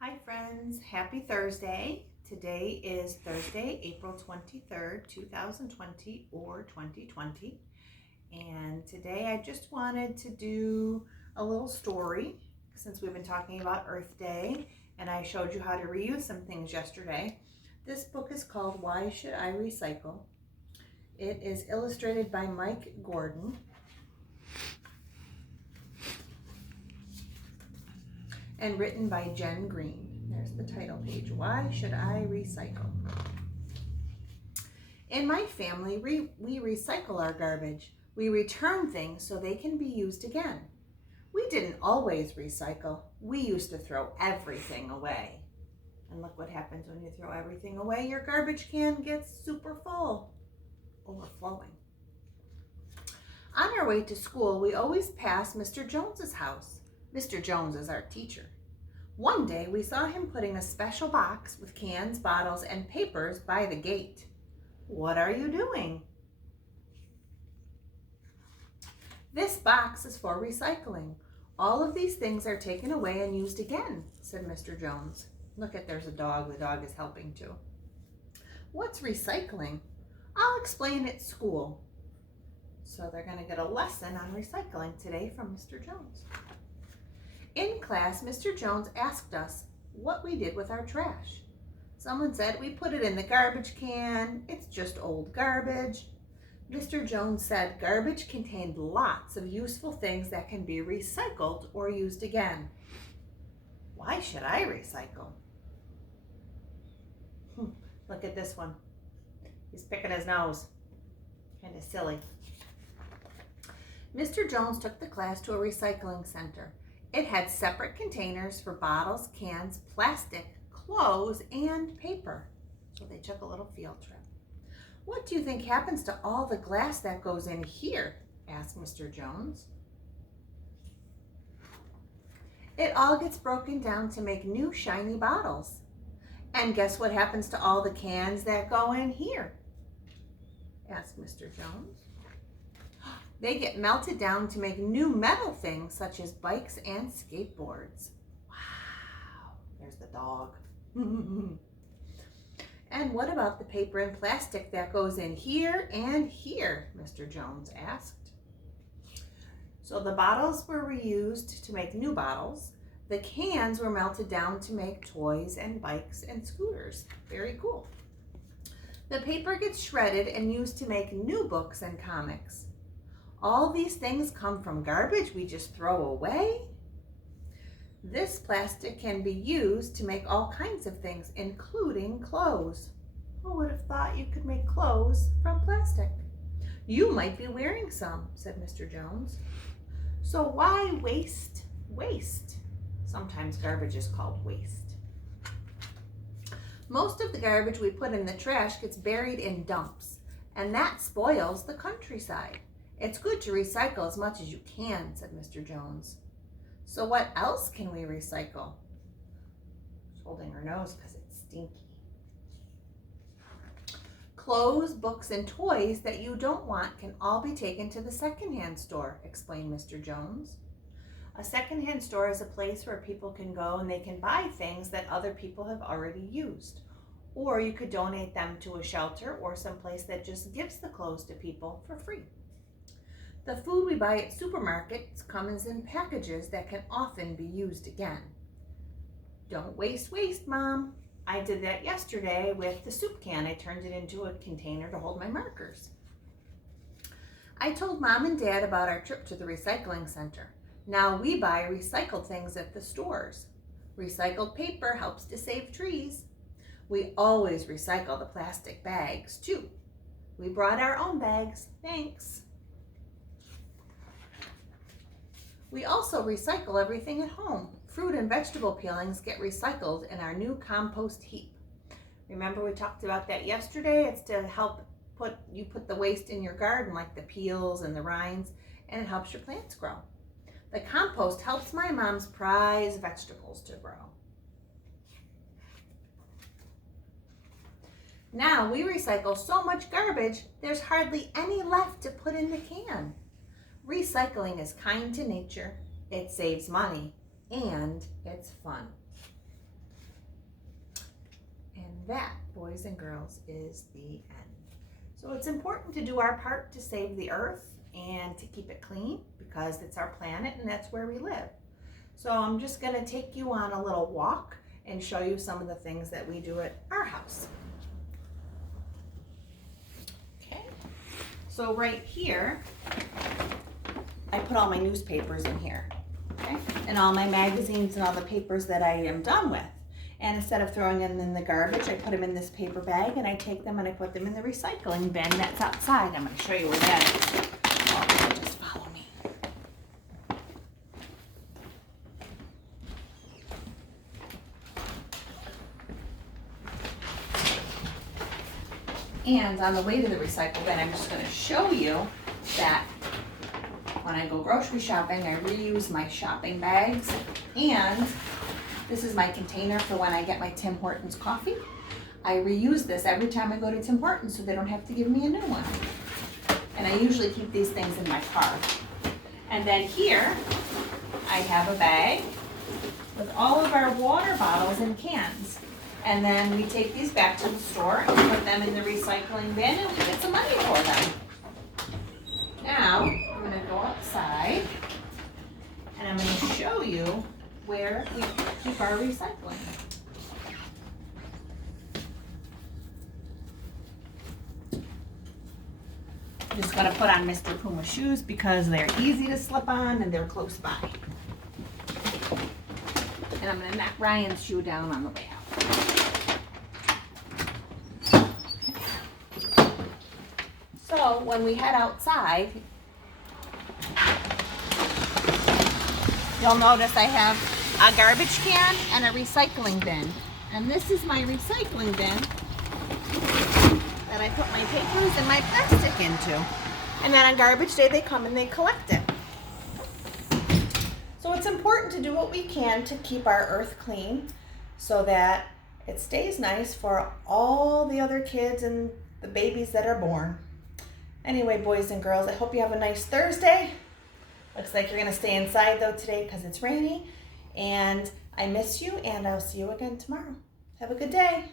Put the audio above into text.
Hi friends, happy Thursday. Today is Thursday, April 23rd, 2020 or 2020. And today I just wanted to do a little story since we've been talking about Earth Day and I showed you how to reuse some things yesterday. This book is called Why Should I Recycle? It is illustrated by Mike Gordon and written by Jen Green. There's the title page, Why Should I Recycle? In my family, we recycle our garbage. We return things so they can be used again. We didn't always recycle. We used to throw everything away. And look what happens when you throw everything away. Your garbage can gets super full, overflowing. On our way to school, we always pass Mr. Jones's house. Mr. Jones is our teacher. One day, we saw him putting a special box with cans, bottles, and papers by the gate. What are you doing? This box is for recycling. All of these things are taken away and used again, said Mr. Jones. Look at, there's a dog. The dog is helping too. What's recycling? I'll explain at school. So they're going to get a lesson on recycling today from Mr. Jones. In class, Mr. Jones asked us what we did with our trash. Someone said we put it in the garbage can. It's just old garbage. Mr. Jones said garbage contained lots of useful things that can be recycled or used again. Why should I recycle? Look at this one. He's picking his nose. Kind of silly. Mr. Jones took the class to a recycling center. It had separate containers for bottles, cans, plastic, clothes, and paper. So they took a little field trip. What do you think happens to all the glass that goes in here? Asked Mr. Jones. It all gets broken down to make new shiny bottles. And guess what happens to all the cans that go in here? Asked Mr. Jones. They get melted down to make new metal things such as bikes and skateboards. Wow, there's the dog. And what about the paper and plastic that goes in here and here? Mr. Jones asked. So the bottles were reused to make new bottles. The cans were melted down to make toys and bikes and scooters. Very cool. The paper gets shredded and used to make new books and comics. All these things come from garbage we just throw away. This plastic can be used to make all kinds of things, including clothes. Who would have thought you could make clothes from plastic? You might be wearing some, said Mr. Jones. So why waste waste? Sometimes garbage is called waste. Most of the garbage we put in the trash gets buried in dumps, and that spoils the countryside. It's good to recycle as much as you can, said Mr. Jones. So what else can we recycle? She's holding her nose because it's stinky. Clothes, books, and toys that you don't want can all be taken to the secondhand store, explained Mr. Jones. A secondhand store is a place where people can go and they can buy things that other people have already used. Or you could donate them to a shelter or someplace that just gives the clothes to people for free. The food we buy at supermarkets comes in packages that can often be used again. Don't waste waste, Mom. I did that yesterday with the soup can. I turned it into a container to hold my markers. I told Mom and Dad about our trip to the recycling center. Now we buy recycled things at the stores. Recycled paper helps to save trees. We always recycle the plastic bags too. We brought our own bags. Thanks. We also recycle everything at home. Fruit and vegetable peelings get recycled in our new compost heap. Remember we talked about that yesterday? It's to help put the waste in your garden, like the peels and the rinds, and it helps your plants grow. The compost helps my mom's prized vegetables to grow. Now we recycle so much garbage, there's hardly any left to put in the can. Recycling is kind to nature, it saves money, and it's fun. And that, boys and girls, is the end. So it's important to do our part to save the earth and to keep it clean because it's our planet and that's where we live. So I'm just going to take you on a little walk and show you some of the things that we do at our house. Okay, so right here, I put all my newspapers in here, okay, and all my magazines and all the papers that I am done with. And instead of throwing them in the garbage, I put them in this paper bag and I take them and I put them in the recycling bin that's outside. I'm going to show you where that is. Oh, just follow me. And on the way to the recycle bin, I'm just going to show you that when I go grocery shopping, I reuse my shopping bags. And this is my container for when I get my Tim Hortons coffee. I reuse this every time I go to Tim Hortons so they don't have to give me a new one. And I usually keep these things in my car. And then here, I have a bag with all of our water bottles and cans. And then we take these back to the store and put them in the recycling bin and we get some money for them. Now, I'm going to go outside and I'm going to show you where we keep our recycling. I'm just going to put on Mr. Puma shoes because they're easy to slip on and they're close by. And I'm going to knock Ryan's shoe down on the way out. So when we head outside, you'll notice I have a garbage can and a recycling bin. And this is my recycling bin that I put my papers and my plastic into. And then on garbage day, they come and they collect it. So it's important to do what we can to keep our earth clean so that it stays nice for all the other kids and the babies that are born. Anyway, boys and girls, I hope you have a nice Thursday. Looks like you're going to stay inside though today because it's rainy. And I miss you and I'll see you again tomorrow. Have a good day.